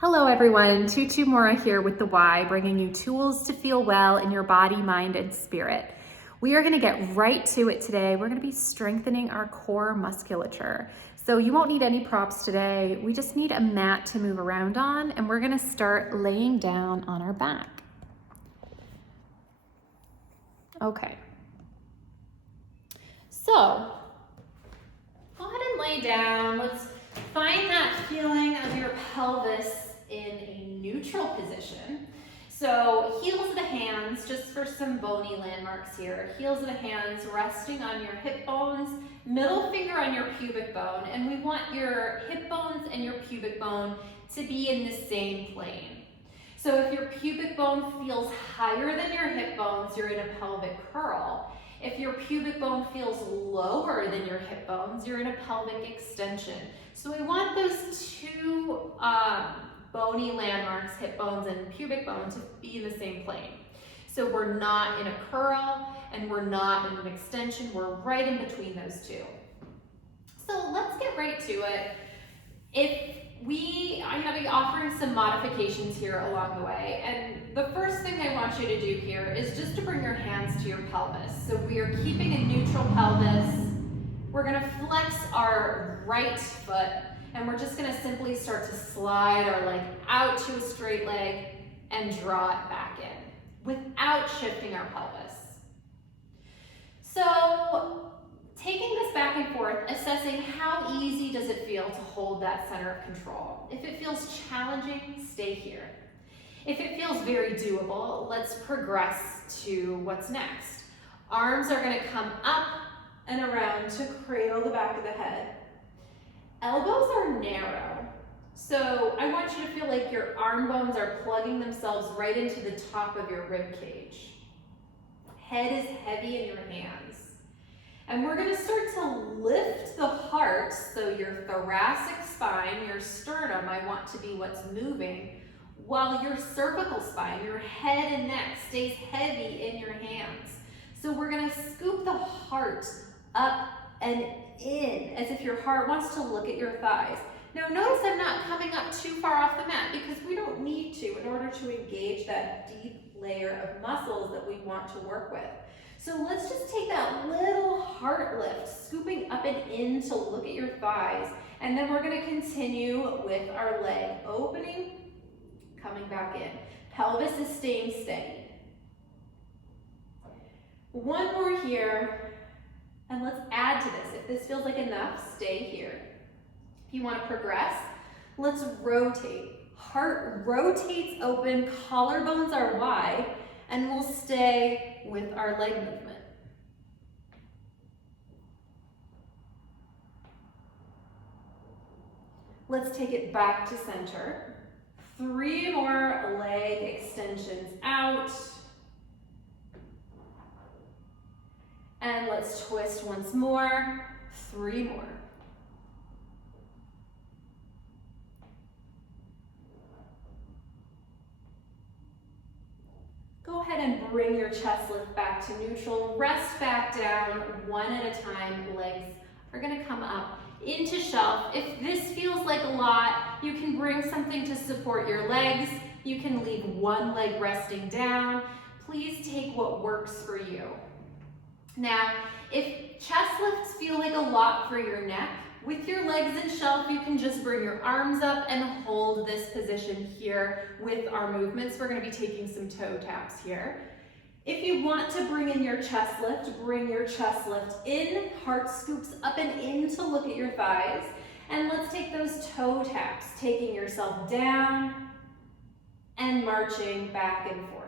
Hello everyone, Tutu Mora here with the Y, bringing you tools to feel well in your body, mind, and spirit. We are gonna get right to it today. We're gonna be strengthening our core musculature. So you won't need any props today. We just need a mat to move around on, and we're gonna start laying down on our back. Okay. So, go ahead and lay down. Let's find that feeling of your pelvis in a neutral position. So heels of the hands, just for some bony landmarks here. Heels of the hands resting on your hip bones, middle finger on your pubic bone, and we want your hip bones and your pubic bone to be in the same plane. So if your pubic bone feels higher than your hip bones, you're in a pelvic curl. If your pubic bone feels lower than your hip bones, you're in a pelvic extension. So we want those two bony landmarks, hip bones and pubic bone, to be in the same plane. So we're not in a curl and we're not in an extension, we're right in between those two. So let's get right to it. I'm going to be offering some modifications here along the way, and the first thing I want you to do here is just to bring your hands to your pelvis. So we are keeping a neutral pelvis. We're going to flex our right foot, and we're just going to simply start to slide our leg out to a straight leg and draw it back in without shifting our pelvis. So taking this back and forth, assessing how easy does it feel to hold that center of control. If it feels challenging, stay here. If it feels very doable, let's progress to what's next. Arms are going to come up and around to cradle the back of the head. Elbows are narrow, so I want you to feel like your arm bones are plugging themselves right into the top of your rib cage. Head is heavy in your hands. And we're going to start to lift the heart, so your thoracic spine, your sternum, I want to be what's moving, while your cervical spine, your head and neck, stays heavy in your hands. So we're going to scoop the heart up and in, as if your heart wants to look at your thighs. Now notice I'm not coming up too far off the mat, because we don't need to in order to engage that deep layer of muscles that we want to work with. So let's just take that little heart lift, scooping up and in to look at your thighs, and then we're going to continue with our leg opening, coming back in. Pelvis is staying steady. One more here, and let's add to this. If this feels like enough, stay here. If you want to progress, let's rotate. Heart rotates open, collarbones are wide, and we'll stay with our leg movement. Let's take it back to center. 3 more leg extensions out. And let's twist once more. 3 more. Go ahead and bring your chest lift back to neutral. Rest back down one at a time. Legs are going to come up into shelf. If this feels like a lot, you can bring something to support your legs. You can leave one leg resting down. Please take what works for you. Now, if chest lifts feel like a lot for your neck, with your legs in shelf, you can just bring your arms up and hold this position here with our movements. We're going to be taking some toe taps here. If you want to bring in your chest lift, bring your chest lift in, heart scoops up and in to look at your thighs. And let's take those toe taps, taking yourself down and marching back and forth.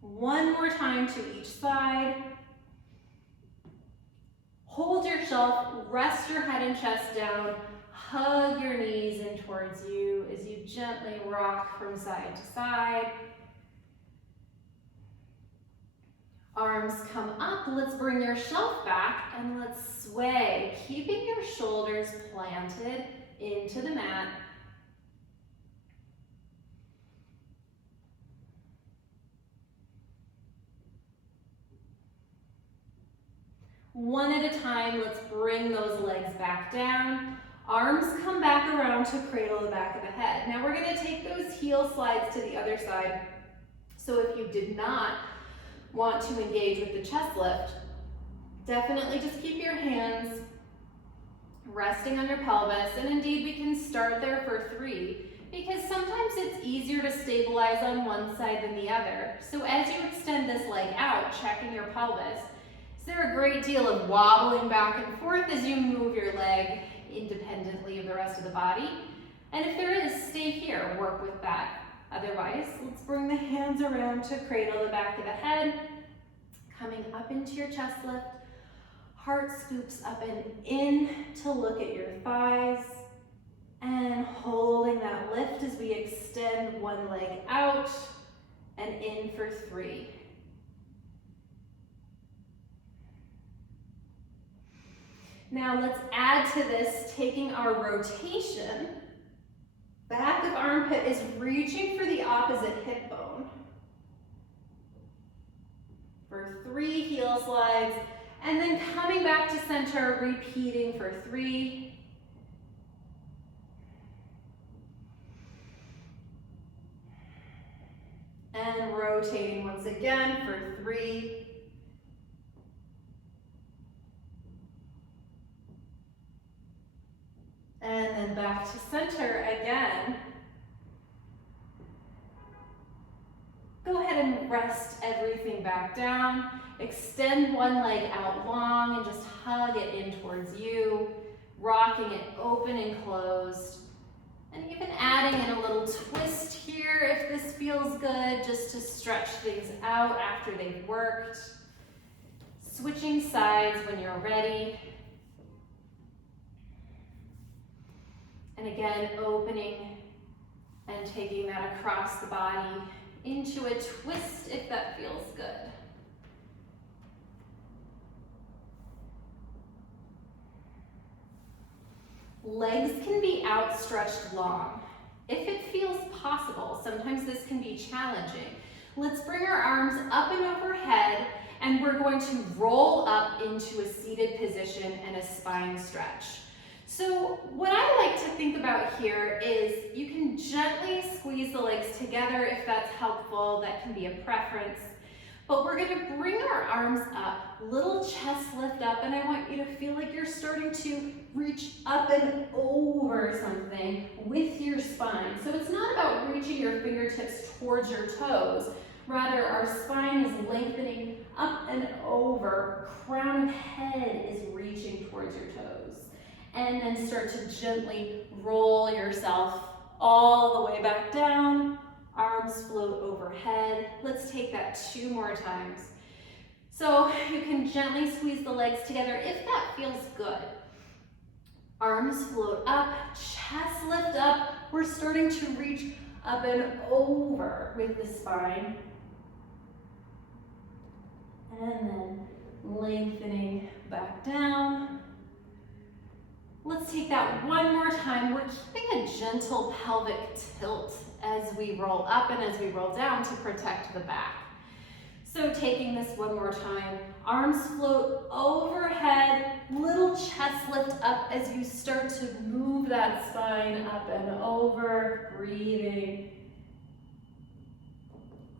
One more time to each side. Hold your shelf, rest your head and chest down, hug your knees in towards you as you gently rock from side to side. Arms come up, let's bring your shelf back and let's sway, keeping your shoulders planted into the mat. One at a time, let's bring those legs back down. Arms come back around to cradle the back of the head. Now we're gonna take those heel slides to the other side. So if you did not want to engage with the chest lift, definitely just keep your hands resting on your pelvis. And indeed, we can start there for 3 because sometimes it's easier to stabilize on one side than the other. So as you extend this leg out, checking your pelvis, is there a great deal of wobbling back and forth as you move your leg independently of the rest of the body? And if there is, stay here, work with that. Otherwise, let's bring the hands around to cradle the back of the head, coming up into your chest lift. Heart scoops up and in to look at your thighs, and holding that lift as we extend one leg out and in for 3. Now let's add to this, taking our rotation. Back of armpit is reaching for the opposite hip bone. For 3 heel slides, and then coming back to center, repeating for 3. And rotating once again for 3. And then back to center again. Go ahead and rest everything back down. Extend one leg out long and just hug it in towards you, rocking it open and closed. And even adding in a little twist here if this feels good, just to stretch things out after they've worked. Switching sides when you're ready. And again, opening and taking that across the body into a twist if that feels good. Legs can be outstretched long. If it feels possible, sometimes this can be challenging. Let's bring our arms up and overhead, and we're going to roll up into a seated position and a spine stretch. So what I like to think about here is you can gently squeeze the legs together if that's helpful. That can be a preference. But we're going to bring our arms up, little chest lift up, and I want you to feel like you're starting to reach up and over something with your spine. So it's not about reaching your fingertips towards your toes. Rather, our spine is lengthening up and over. Crown of head is reaching towards your toes. And then start to gently roll yourself all the way back down. Arms float overhead. Let's take that 2 more times. So you can gently squeeze the legs together if that feels good. Arms float up, chest lift up. We're starting to reach up and over with the spine. And then lengthening back down. Let's take that one more time. We're keeping a gentle pelvic tilt as we roll up and as we roll down to protect the back. So taking this one more time, arms float overhead, little chest lift up as you start to move that spine up and over, breathing.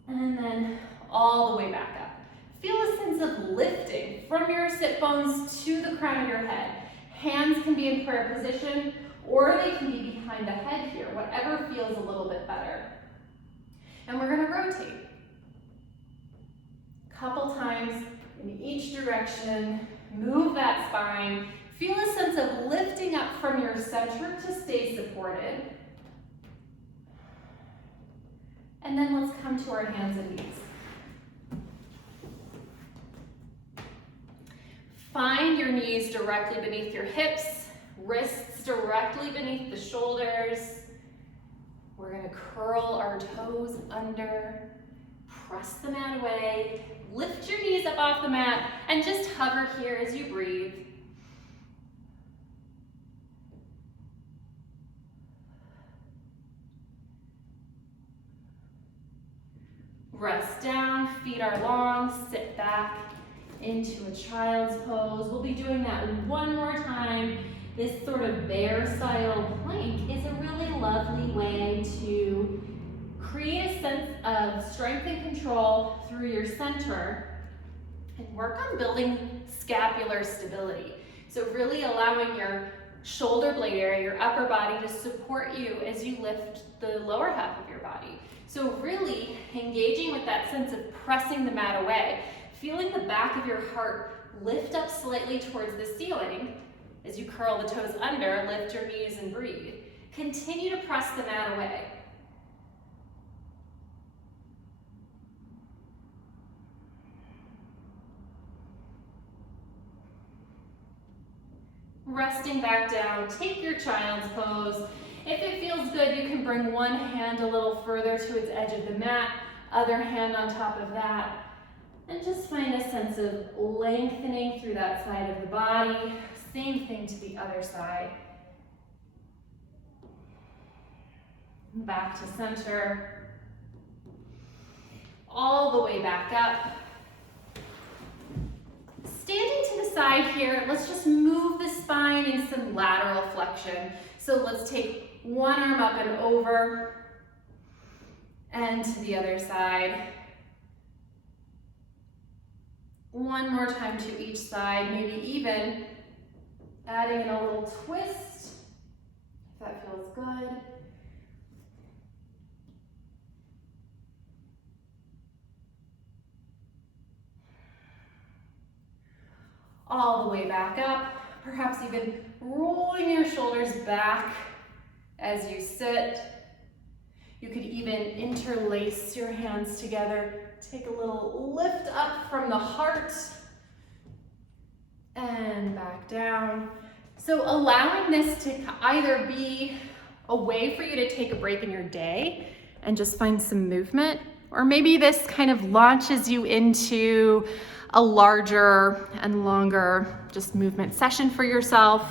And then all the way back up. Feel a sense of lifting from your sit bones to the crown of your head. Hands can be in prayer position, or they can be behind the head here, whatever feels a little bit better. And we're going to rotate. Couple times in each direction, move that spine. Feel a sense of lifting up from your center to stay supported. And then let's come to our hands and knees. Find your knees directly beneath your hips, wrists directly beneath the shoulders. We're going to curl our toes under, press the mat away, lift your knees up off the mat, and just hover here as you breathe. Rest down, feet are long, sit back. into a child's pose. We'll be doing that one more time. This sort of bear style plank is a really lovely way to create a sense of strength and control through your center and work on building scapular stability. So really allowing your shoulder blade area, your upper body, to support you as you lift the lower half of your body. So really engaging with that sense of pressing the mat away, feeling the back of your heart lift up slightly towards the ceiling as you curl the toes under, lift your knees and breathe. Continue to press the mat away. Resting back down, take your child's pose. If it feels good, you can bring one hand a little further to its edge of the mat, other hand on top of that, and just find a sense of lengthening through that side of the body. Same thing to the other side. Back to center. All the way back up. Standing to the side here, let's just move the spine in some lateral flexion. So let's take one arm up and over, and to the other side. One more time to each side, maybe even adding in a little twist, if that feels good. All the way back up, perhaps even rolling your shoulders back as you sit. You could even interlace your hands together. Take a little lift up from the heart and back down. So allowing this to either be a way for you to take a break in your day and just find some movement, or maybe this kind of launches you into a larger and longer just movement session for yourself.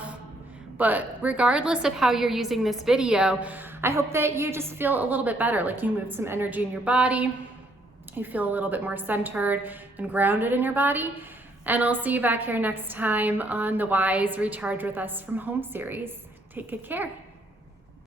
But regardless of how you're using this video, I hope that you just feel a little bit better, like you moved some energy in your body, you feel a little bit more centered and grounded in your body. And I'll see you back here next time on the Wise Recharge with Us from Home series. Take good care.